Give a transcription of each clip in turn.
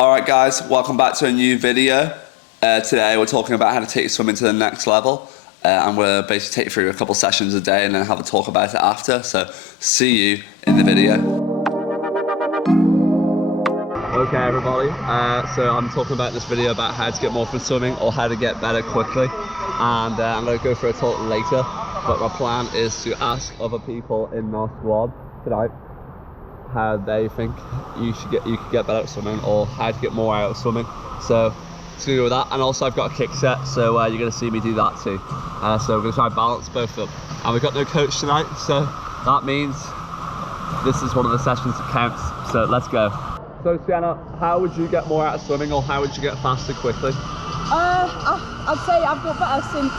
Alright guys, welcome back to a new video. Today we're talking about how to take your swimming to the next level. And we'll basically take you through a couple sessions a day and then have a talk about it after. So see you in the video. Okay everybody, so I'm talking about this video about how to get more from swimming or how to get better quickly. And I'm going to go for a talk later. But my plan is to ask other people in our squad tonight how they think you could get better at swimming or how to get more out of swimming. So to do with that, and also I've got a kick set, so you're going to see me do that too. So we're going to try and balance both of them. And we've got no coach tonight, so that means this is one of the sessions that counts. So let's go. So Sienna, how would you get more out of swimming, or how would you get faster quickly? I'd say I've got better since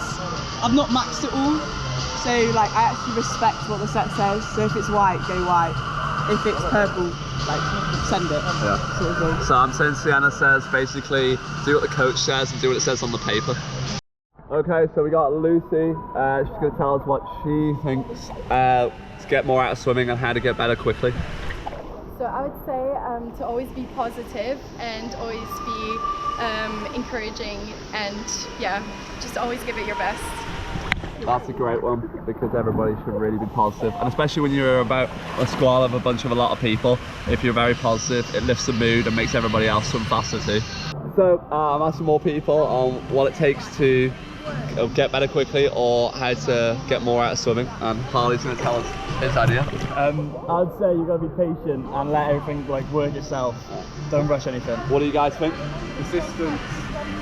I've not maxed it all. So like I actually respect what the set says. So if it's white, go white. If it's purple, like send it. Yeah. Sort of thing. So I'm saying Sienna says basically do what the coach says and do what it says on the paper. Okay, so we got Lucy. She's going to tell us what she thinks to get more out of swimming and how to get better quickly. So I would say to always be positive and always be encouraging, and yeah, just always give it your best. That's a great one, because everybody should really be positive, and especially when you're about a squad of a lot of people, if you're very positive, it lifts the mood and makes everybody else swim faster too. So I'm asking more people on what it takes to get better quickly or how to get more out of swimming, and Harley's going to tell us his idea. I'd say you've got to be patient and let everything like work itself. Don't rush anything. What do you guys think? Persistence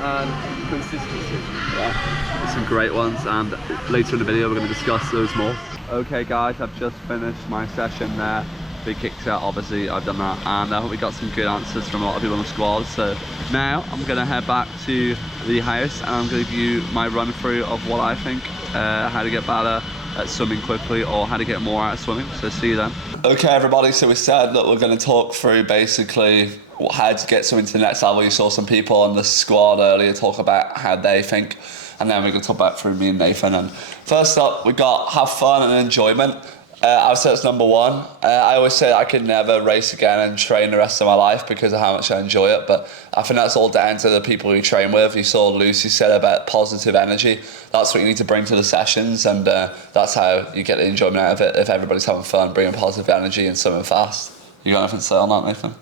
and consistency. Yeah, some great ones, and later in the video we're going to discuss those more. Okay guys, I've just finished my session there. Big kick set, obviously I've done that, and I hope we got some good answers from a lot of people in the squad. So now I'm going to head back to the house and I'm going to give you my run through of what I think, how to get better at swimming quickly or how to get more out of swimming. So see you then. Okay everybody, so we said that we're going to talk through basically how to get swimming to the next level. You saw some people on the squad earlier talk about how they think, and then we're going to talk about through me and Nathan. And first up, we got have fun and enjoyment. I would say it's number one. I always say I could never race again and train the rest of my life because of how much I enjoy it, but I think that's all down to the people you train with. You saw Lucy said about positive energy. That's what you need to bring to the sessions, and that's how you get the enjoyment out of it. If everybody's having fun, bringing positive energy and swimming fast. You got anything to say on that, Nathan?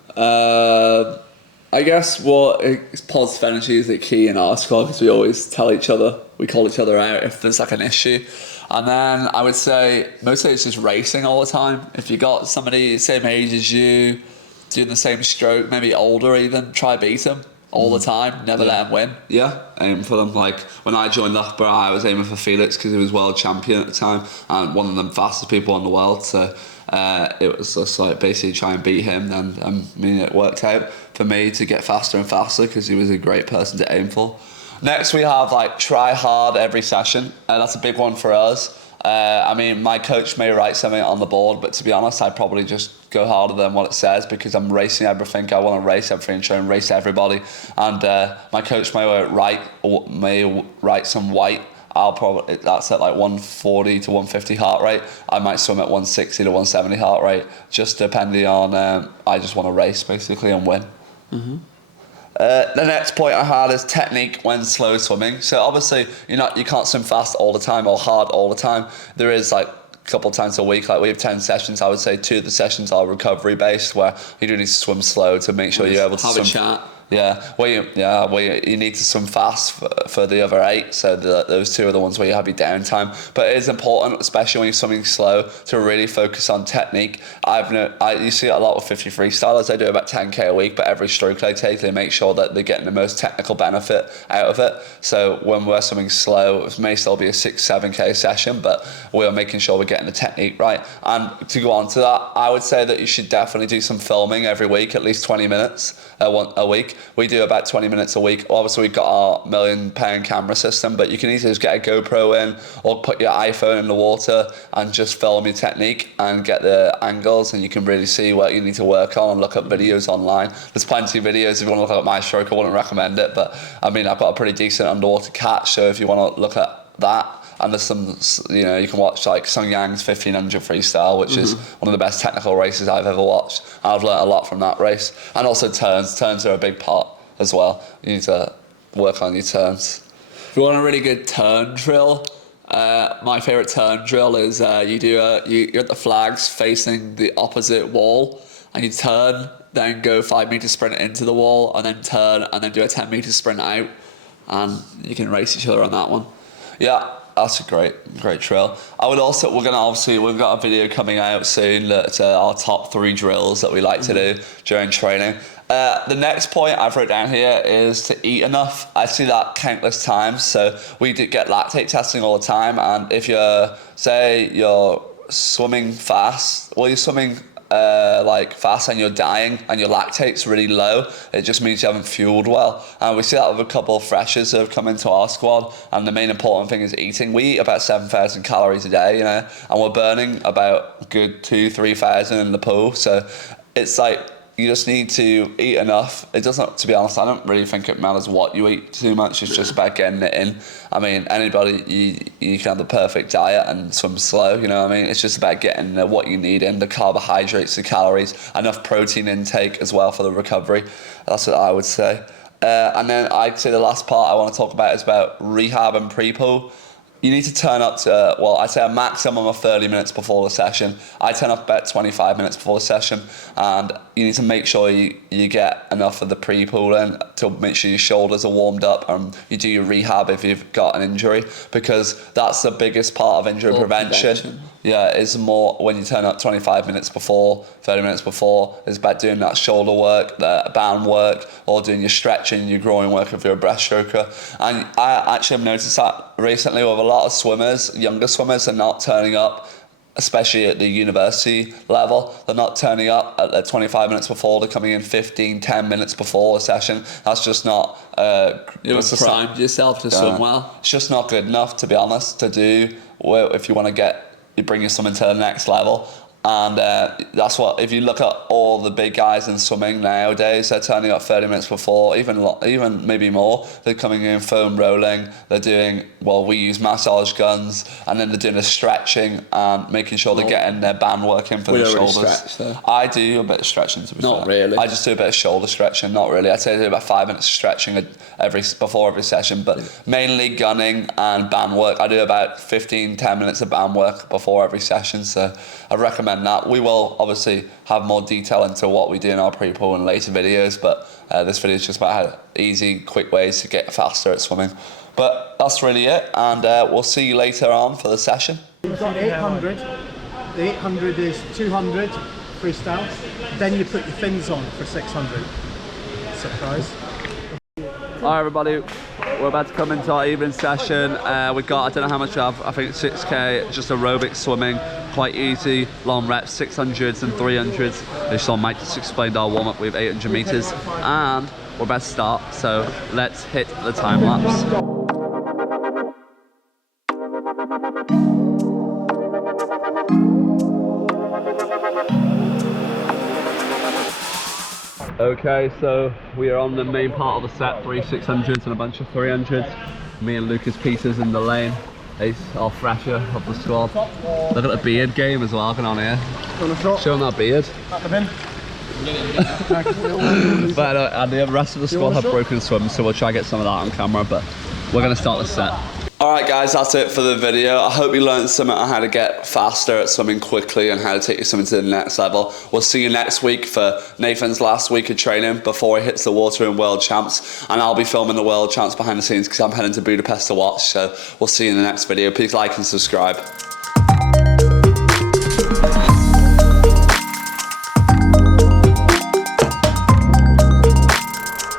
I guess positive energy is the key in our squad, because we always tell each other, we call each other out if there's like an issue. And then I would say mostly it's just racing all the time. If you got somebody the same age as you, doing the same stroke, maybe older even, try beat them all the time. Never let them win. Yeah, aim for them. Like when I joined Loughborough, I was aiming for Felix because he was world champion at the time and one of the fastest people in the world. So it was just like basically try and beat him. And I mean, it worked out for me to get faster and faster because he was a great person to aim for. Next we have like try hard every session, and that's a big one for us. I mean, my coach may write something on the board, but to be honest, I'd probably just go harder than what it says because I'm racing everything. I want to race everything, try and race everybody. And my coach may write some white. I'll probably, that's at like 140 to 150 heart rate. I might swim at 160 to 170 heart rate, just depending on, I just want to race basically and win. Mm-hmm. The next point I had is technique when slow swimming. So obviously you can't swim fast all the time or hard all the time. There is like a couple of times a week, like we have 10 sessions. I would say 2 of the sessions are recovery based, where you do need to swim slow to make sure you're able to have swim. A chat. Yeah, you need to swim fast for the other 8, so those 2 are the ones where you have your downtime. But it is important, especially when you're swimming slow, to really focus on technique. You see it a lot with 50 freestylers. They do about 10k a week, but every stroke they take, they make sure that they're getting the most technical benefit out of it. So when we're swimming slow, it may still be a 6-7k session, but we're making sure we're getting the technique right. And to go on to that, I would say that you should definitely do some filming every week, at least 20 minutes a week. We do about 20 minutes a week. Obviously we've got our £1 million camera system, but you can easily just get a GoPro in or put your iPhone in the water and just film your technique and get the angles, and you can really see what you need to work on and look up videos online. There's plenty of videos. If you want to look at my stroke, I wouldn't recommend it, but I mean, I've got a pretty decent underwater catch, so if you want to look at that, And there's some, you know, you can watch like Sung Yang's 1500 freestyle, which is one of the best technical races I've ever watched. I've learnt a lot from that race. And also turns. Turns are a big part as well. You need to work on your turns. If you want a really good turn drill, my favourite turn drill is you're at the flags facing the opposite wall, and you turn, then go 5 meter sprint into the wall, and then turn, and then do a 10 meter sprint out, and you can race each other on that one. Yeah, that's a great drill. We've got a video coming out soon that's our top 3 drills that we like to do during training. The next point I've wrote down here is to eat enough. I see that countless times. So we do get lactate testing all the time, and if you're swimming fast, you're swimming fast and you're dying and your lactate's really low, it just means you haven't fueled well. And we see that with a couple of freshers that have come into our squad, and the main important thing is eating. We eat about 7,000 calories a day, you know, and we're burning about a good 2,000-3,000 in the pool. So it's like, you just need to eat enough. It doesn't, to be honest, I don't really think it matters what you eat too much. It's just about getting it in. I mean, anybody, you can have the perfect diet and swim slow, you know what I mean? It's just about getting what you need in, the carbohydrates, the calories, enough protein intake as well for the recovery. That's what I would say. And then I'd say the last part I want to talk about is about rehab and pre-pool. You need to turn up to, I'd say a maximum of 30 minutes before the session. I turn up about 25 minutes before the session, and you need to make sure you get enough of the pre-pool in to make sure your shoulders are warmed up, and you do your rehab if you've got an injury, because that's the biggest part of injury prevention. Yeah, it's more when you turn up 25 minutes before, 30 minutes before, it's about doing that shoulder work, the band work, or doing your stretching, your groin work if you're a breaststroker. And I actually have noticed that recently with a lot of swimmers, younger swimmers are not turning up, especially at the university level. They're not turning up at 25 minutes before, they're coming in 10 minutes before a session. That's just not... you haven't primed yourself to swim well. It's just not good enough, to be honest, to do if you want to bring your swimming to the next level. And that's what, if you look at all the big guys in swimming nowadays, they're turning up 30 minutes before, even maybe more. They're coming in foam rolling, they're doing, we use massage guns, and then they're doing a stretching and making sure they're getting their band working for the shoulders. Really stretch, though. I do a bit of stretching, to be fair. Not really. I just do a bit of shoulder stretching, not really. I'd say I do about 5 minutes of stretching before every session, but mainly gunning and band work. I do about 10 minutes of band work before every session, so I recommend that. We will obviously have more detail into what we do in our pre-pool in later videos, but this video is just about how easy, quick ways to get faster at swimming. But that's really it, and we'll see you later on for the session. You've got 800. The 800 is 200 freestyle. Then you put your fins on for 600. Surprise. Hi everybody, we're about to come into our evening session. We've got, I don't know how much we have, I think 6k, just aerobic swimming, quite easy, long reps, 600s and 300s. You saw Mike just explained our warm-up with 800 meters, and we're about to start, so let's hit the time lapse. Okay, so we are on the main part of the set, 3 600s and a bunch of 300s. Me and Lucas Peters in the lane. He's our fresher of the squad. Look at the beard game as well going on here. Show him that beard. But and the rest of the squad have broken swims, so we'll try to get some of that on camera, but we're going to start the set. Alright guys, that's it for the video. I hope you learned something on how to get faster at swimming quickly and how to take your swimming to the next level. We'll see you next week for Nathan's last week of training before he hits the water in World Champs. And I'll be filming the World Champs behind the scenes because I'm heading to Budapest to watch. So we'll see you in the next video. Please like and subscribe.